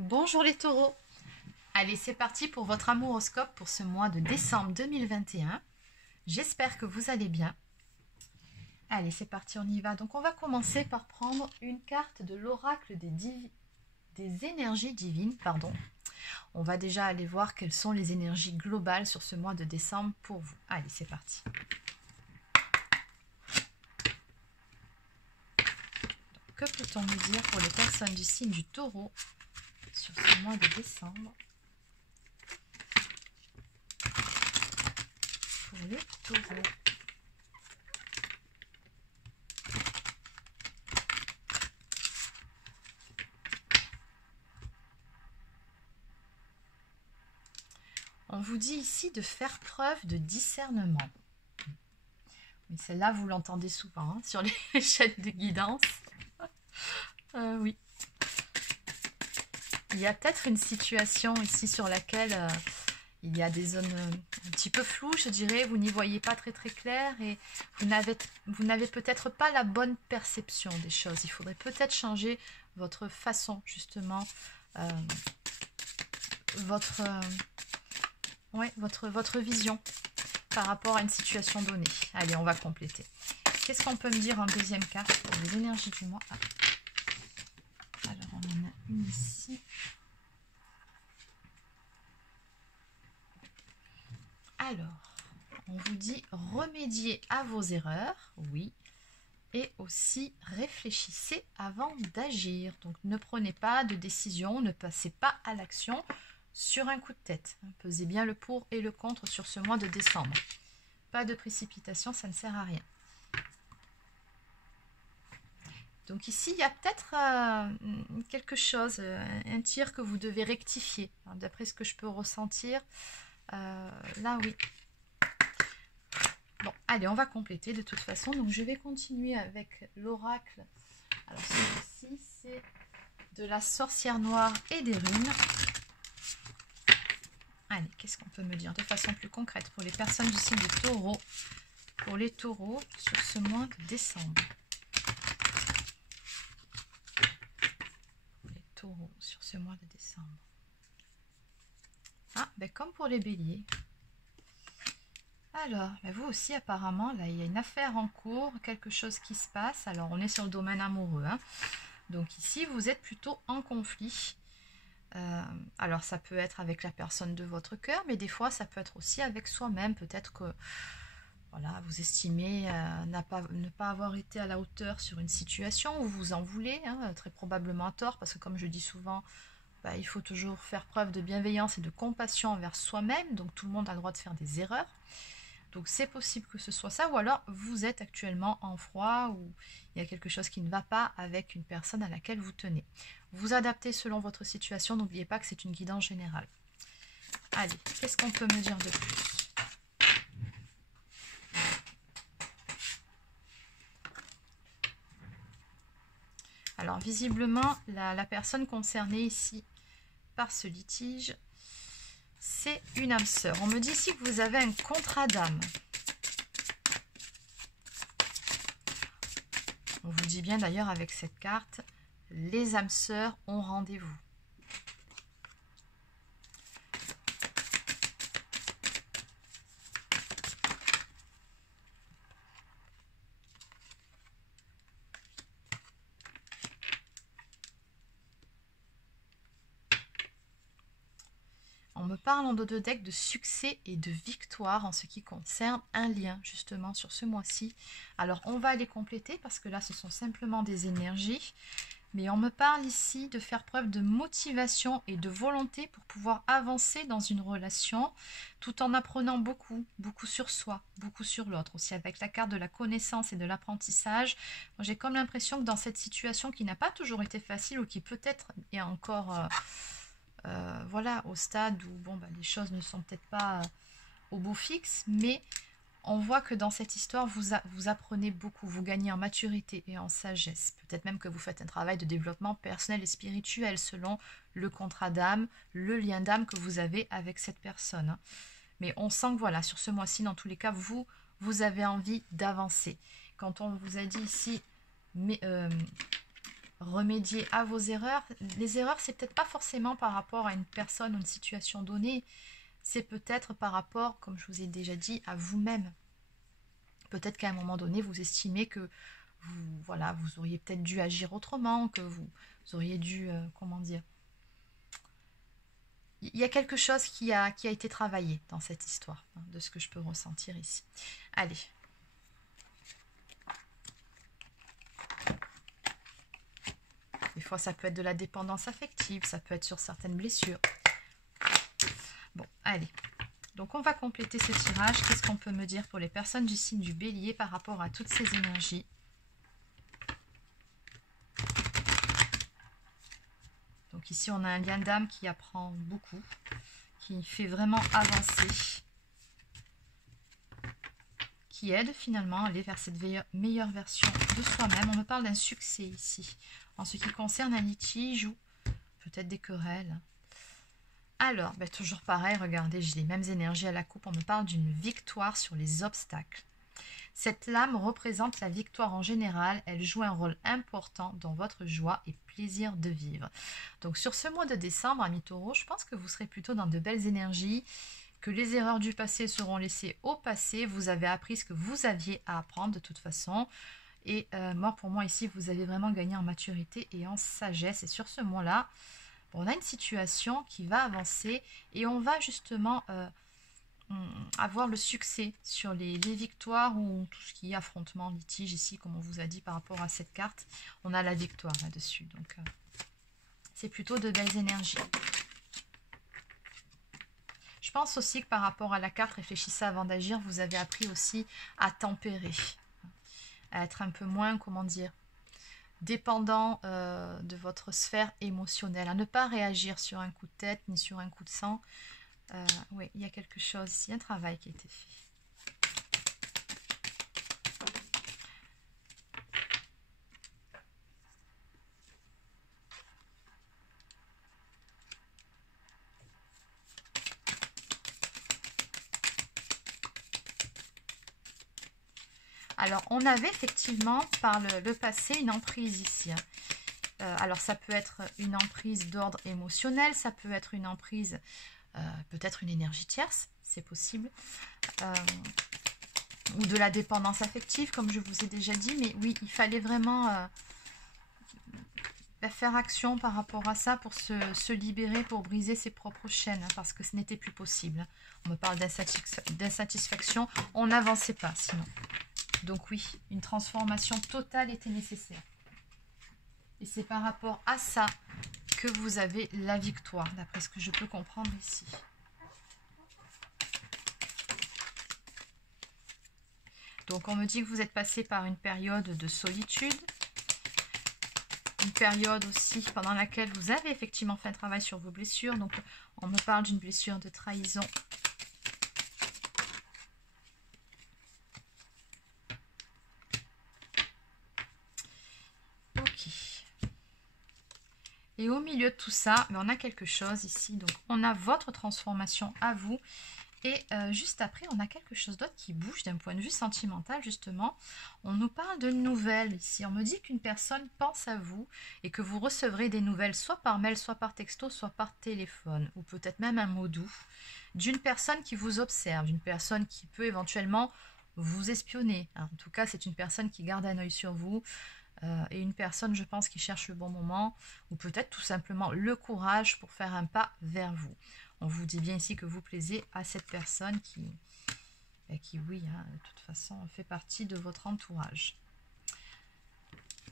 Bonjour les taureaux. Allez, c'est parti pour votre amouroscope pour ce mois de décembre 2021. J'espère que vous allez bien. Allez, c'est parti, on y va. Donc on va commencer par prendre une carte de l'oracle des énergies divines. On va déjà aller voir quelles sont les énergies globales sur ce mois de décembre pour vous. Allez, c'est parti. Que peut-on nous dire pour les personnes du signe du taureau sur ce mois de décembre? Pour les taureaux. On vous dit ici de faire preuve de discernement. Mais celle-là, vous l'entendez souvent hein, sur les chaînes de guidance. Oui. Il y a peut-être une situation ici sur laquelle il y a des zones un petit peu floues, je dirais. Vous n'y voyez pas très très clair et vous n'avez peut-être pas la bonne perception des choses. Il faudrait peut-être changer votre façon, justement, votre vision par rapport à une situation donnée. Allez, on va compléter. Qu'est-ce qu'on peut me dire en deuxième carte pour les énergies du mois? Alors, on en a une ici. Alors, on vous dit remédier à vos erreurs, oui, et aussi réfléchissez avant d'agir. Donc, ne prenez pas de décision, ne passez pas à l'action sur un coup de tête. Pesez bien le pour et le contre sur ce mois de décembre. Pas de précipitation, ça ne sert à rien. Donc ici, il y a peut-être quelque chose, un tir que vous devez rectifier. D'après ce que je peux ressentir, là oui. Bon, allez, on va compléter de toute façon. Donc je vais continuer avec l'oracle. Alors celui-ci, c'est de la sorcière noire et des runes. Allez, qu'est-ce qu'on peut me dire de façon plus concrète pour les personnes du signe du taureau, pour les taureaux sur ce mois de décembre? Pour les taureaux sur ce mois de décembre. Ah, ben comme pour les béliers. Alors, ben vous aussi apparemment, là il y a une affaire en cours, quelque chose qui se passe. Alors on est sur le domaine amoureux. Hein. Donc ici, vous êtes plutôt en conflit. Alors ça peut être avec la personne de votre cœur, mais des fois ça peut être aussi avec soi-même. Peut-être que voilà, vous estimez ne pas avoir été à la hauteur sur une situation, ou vous en voulez, hein, très probablement à tort, parce que comme je dis souvent, bah, il faut toujours faire preuve de bienveillance et de compassion envers soi-même, donc tout le monde a le droit de faire des erreurs. Donc c'est possible que ce soit ça, ou alors vous êtes actuellement en froid, ou il y a quelque chose qui ne va pas avec une personne à laquelle vous tenez. Vous adaptez selon votre situation, n'oubliez pas que c'est une guidance générale. Allez, qu'est-ce qu'on peut me dire de plus? Alors visiblement, la personne concernée ici par ce litige, c'est une âme sœur. On me dit ici que vous avez un contrat d'âme. On vous dit bien d'ailleurs avec cette carte, les âmes sœurs ont rendez-vous. On me parle en dos de deck de succès et de victoire en ce qui concerne un lien justement sur ce mois-ci. Alors on va les compléter parce que là ce sont simplement des énergies. Mais on me parle ici de faire preuve de motivation et de volonté pour pouvoir avancer dans une relation tout en apprenant beaucoup sur soi, beaucoup sur l'autre. Aussi avec la carte de la connaissance et de l'apprentissage, j'ai comme l'impression que dans cette situation qui n'a pas toujours été facile ou qui peut-être est encore voilà, au stade où bon, bah, les choses ne sont peut-être pas au beau fixe, mais on voit que dans cette histoire, vous apprenez beaucoup, vous gagnez en maturité et en sagesse. Peut-être même que vous faites un travail de développement personnel et spirituel selon le contrat d'âme, le lien d'âme que vous avez avec cette personne. Mais on sent que voilà, sur ce mois-ci, dans tous les cas, vous avez envie d'avancer. Quand on vous a dit ici, remédier à vos erreurs. Les erreurs, c'est peut-être pas forcément par rapport à une personne ou une situation donnée, c'est peut-être par rapport, comme je vous ai déjà dit, à vous-même. Peut-être qu'à un moment donné, vous estimez que vous, voilà, vous auriez peut-être dû agir autrement, que vous auriez dû, comment dire, il y a quelque chose qui a été travaillé dans cette histoire, hein, de ce que je peux ressentir ici. Allez. Des fois, ça peut être de la dépendance affective, ça peut être sur certaines blessures. Bon, allez. Donc, on va compléter ce tirage. Qu'est-ce qu'on peut me dire pour les personnes du signe du Bélier par rapport à toutes ces énergies? Donc, ici, on a un lien d'âme qui apprend beaucoup, qui fait vraiment avancer, qui aide finalement à aller vers cette meilleure version de soi-même. On me parle d'un succès ici, en ce qui concerne un litige ou peut-être des querelles. Alors, ben, toujours pareil, regardez, j'ai les mêmes énergies à la coupe. On me parle d'une victoire sur les obstacles. Cette lame représente la victoire en général. Elle joue un rôle important dans votre joie et plaisir de vivre. Donc, sur ce mois de décembre, amis taureaux, je pense que vous serez plutôt dans de belles énergies, que les erreurs du passé seront laissées au passé. Vous avez appris ce que vous aviez à apprendre de toute façon. Et moi, pour moi, ici, vous avez vraiment gagné en maturité et en sagesse. Et sur ce mois-là, on a une situation qui va avancer et on va justement avoir le succès sur les victoires ou tout ce qui est affrontement, litige ici, comme on vous a dit par rapport à cette carte. On a la victoire là-dessus. Donc, c'est plutôt de belles énergies. Je pense aussi que par rapport à la carte, réfléchissez avant d'agir, vous avez appris aussi à tempérer, à être un peu moins, comment dire, dépendant de votre sphère émotionnelle, à ne pas réagir sur un coup de tête ni sur un coup de sang. Oui, il y a quelque chose ici, un travail qui a été fait. Alors, on avait effectivement par le passé une emprise ici. Alors, ça peut être une emprise d'ordre émotionnel, ça peut être une emprise, peut-être une énergie tierce, c'est possible. Ou de la dépendance affective, comme je vous ai déjà dit. Mais oui, il fallait vraiment faire action par rapport à ça pour se libérer, pour briser ses propres chaînes, hein, parce que ce n'était plus possible. On me parle d'insatisfaction, on n'avançait pas sinon. Donc oui, une transformation totale était nécessaire. Et c'est par rapport à ça que vous avez la victoire, d'après ce que je peux comprendre ici. Donc on me dit que vous êtes passé par une période de solitude, une période aussi pendant laquelle vous avez effectivement fait un travail sur vos blessures. Donc on me parle d'une blessure de trahison. Et au milieu de tout ça, on a quelque chose ici. Donc, on a votre transformation à vous. Et juste après, on a quelque chose d'autre qui bouge d'un point de vue sentimental, justement. On nous parle de nouvelles ici. On me dit qu'une personne pense à vous et que vous recevrez des nouvelles, soit par mail, soit par texto, soit par téléphone. Ou peut-être même un mot doux. D'une personne qui vous observe, d'une personne qui peut éventuellement vous espionner. En tout cas, c'est une personne qui garde un œil sur vous. Et une personne, je pense, qui cherche le bon moment, ou peut-être tout simplement le courage pour faire un pas vers vous. On vous dit bien ici que vous plaisez à cette personne qui oui, hein, de toute façon, fait partie de votre entourage.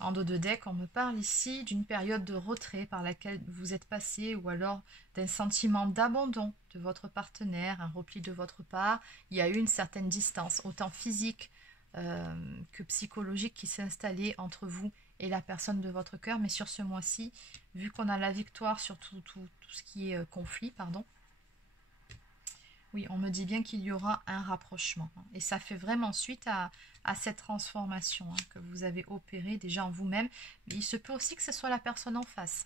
En dos de deck, on me parle ici d'une période de retrait par laquelle vous êtes passé, ou alors d'un sentiment d'abandon de votre partenaire, un repli de votre part. Il y a eu une certaine distance, autant physique que psychologique, qui s'est installée entre vous et la personne de votre cœur. Mais sur ce mois-ci, vu qu'on a la victoire sur tout ce qui est conflit, pardon, oui, on me dit bien qu'il y aura un rapprochement. Et ça fait vraiment suite à cette transformation que vous avez opérée déjà en vous-même. Mais il se peut aussi que ce soit la personne en face.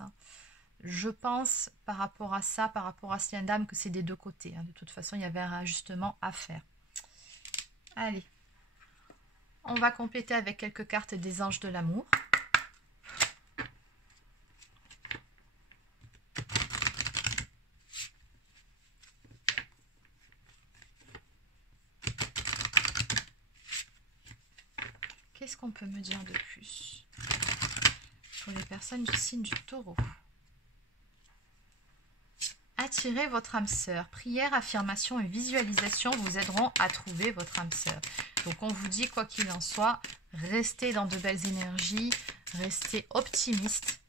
Je pense par rapport à ça, par rapport à ce lien d'âme, que c'est des deux côtés. De toute façon, il y avait un ajustement à faire. Allez. On va compléter avec quelques cartes des anges de l'amour. qu'est-ce qu'on peut me dire de plus pour les personnes du signe du Taureau? Attirez votre âme sœur. Prière, affirmation et visualisation vous aideront à trouver votre âme sœur. Donc on vous dit, quoi qu'il en soit, restez dans de belles énergies, restez optimiste.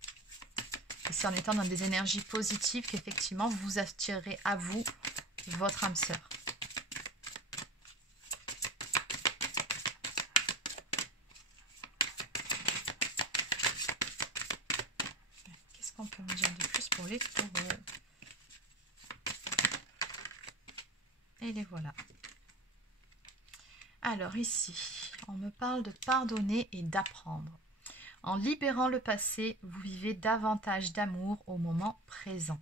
Et c'est en étant dans des énergies positives qu'effectivement vous attirerez à vous votre âme sœur. Qu'est-ce qu'on peut me dire de plus pour les taureaux? Et les voilà. Alors ici, on me parle de pardonner et d'apprendre. En libérant le passé, vous vivez davantage d'amour au moment présent.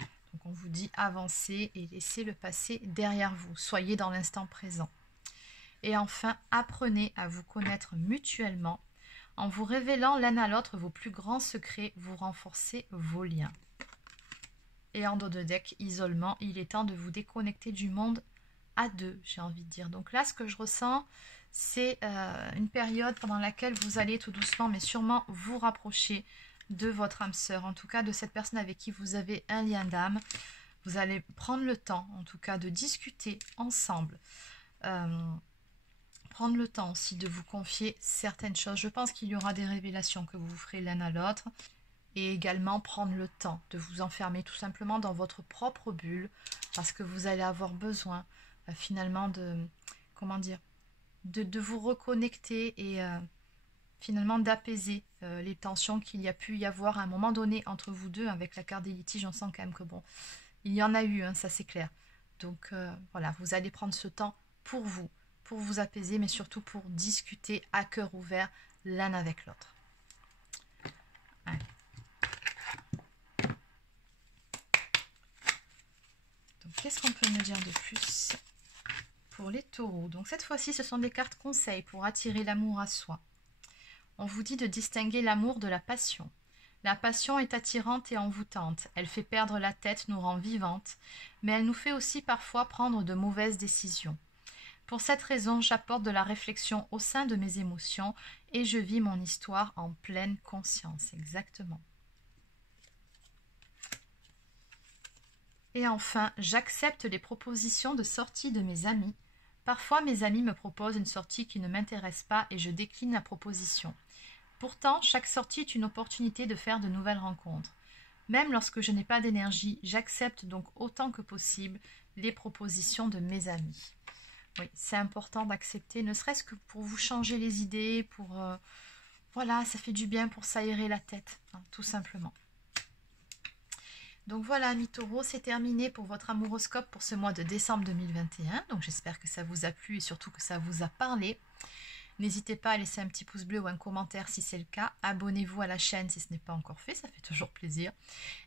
Donc on vous dit avancez et laissez le passé derrière vous. Soyez dans l'instant présent. Et enfin, apprenez à vous connaître mutuellement. En vous révélant l'un à l'autre vos plus grands secrets, vous renforcez vos liens. Et en dos de deck, isolement, il est temps de vous déconnecter du monde à deux, j'ai envie de dire. Donc là, ce que je ressens, c'est une période pendant laquelle vous allez tout doucement, mais sûrement vous rapprocher de votre âme sœur. En tout cas, de cette personne avec qui vous avez un lien d'âme. Vous allez prendre le temps, en tout cas, de discuter ensemble. Prendre le temps aussi de vous confier certaines choses. Je pense qu'il y aura des révélations que vous ferez l'un à l'autre. Et également prendre le temps de vous enfermer tout simplement dans votre propre bulle, parce que vous allez avoir besoin finalement de, comment dire, de vous reconnecter et finalement d'apaiser les tensions qu'il y a pu y avoir à un moment donné entre vous deux. Avec la carte des litiges, on sent quand même que bon, il y en a eu, hein, ça c'est clair. Donc voilà, vous allez prendre ce temps pour vous apaiser, mais surtout pour discuter à cœur ouvert l'un avec l'autre. Allez. Qu'est-ce qu'on peut me dire de plus pour les taureaux? Donc cette fois-ci, ce sont des cartes conseils pour attirer l'amour à soi. On vous dit de distinguer l'amour de la passion. La passion est attirante et envoûtante. Elle fait perdre la tête, nous rend vivantes, mais elle nous fait aussi parfois prendre de mauvaises décisions. Pour cette raison, j'apporte de la réflexion au sein de mes émotions et je vis mon histoire en pleine conscience. Exactement. Et enfin, j'accepte les propositions de sortie de mes amis. Parfois, mes amis me proposent une sortie qui ne m'intéresse pas et je décline la proposition. Pourtant, chaque sortie est une opportunité de faire de nouvelles rencontres. Même lorsque je n'ai pas d'énergie, j'accepte donc autant que possible les propositions de mes amis. Oui, c'est important d'accepter, ne serait-ce que pour vous changer les idées, pour... voilà, ça fait du bien pour s'aérer la tête, hein, tout simplement. Donc voilà, amis taureaux, c'est terminé pour votre amouroscope pour ce mois de décembre 2021. Donc j'espère que ça vous a plu et surtout que ça vous a parlé. N'hésitez pas à laisser un petit pouce bleu ou un commentaire si c'est le cas. Abonnez-vous à la chaîne si ce n'est pas encore fait, ça fait toujours plaisir.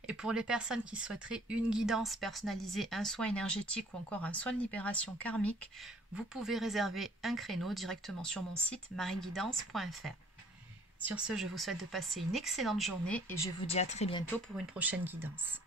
Et pour les personnes qui souhaiteraient une guidance personnalisée, un soin énergétique ou encore un soin de libération karmique, vous pouvez réserver un créneau directement sur mon site marieguidance.fr. Sur ce, je vous souhaite de passer une excellente journée et je vous dis à très bientôt pour une prochaine guidance.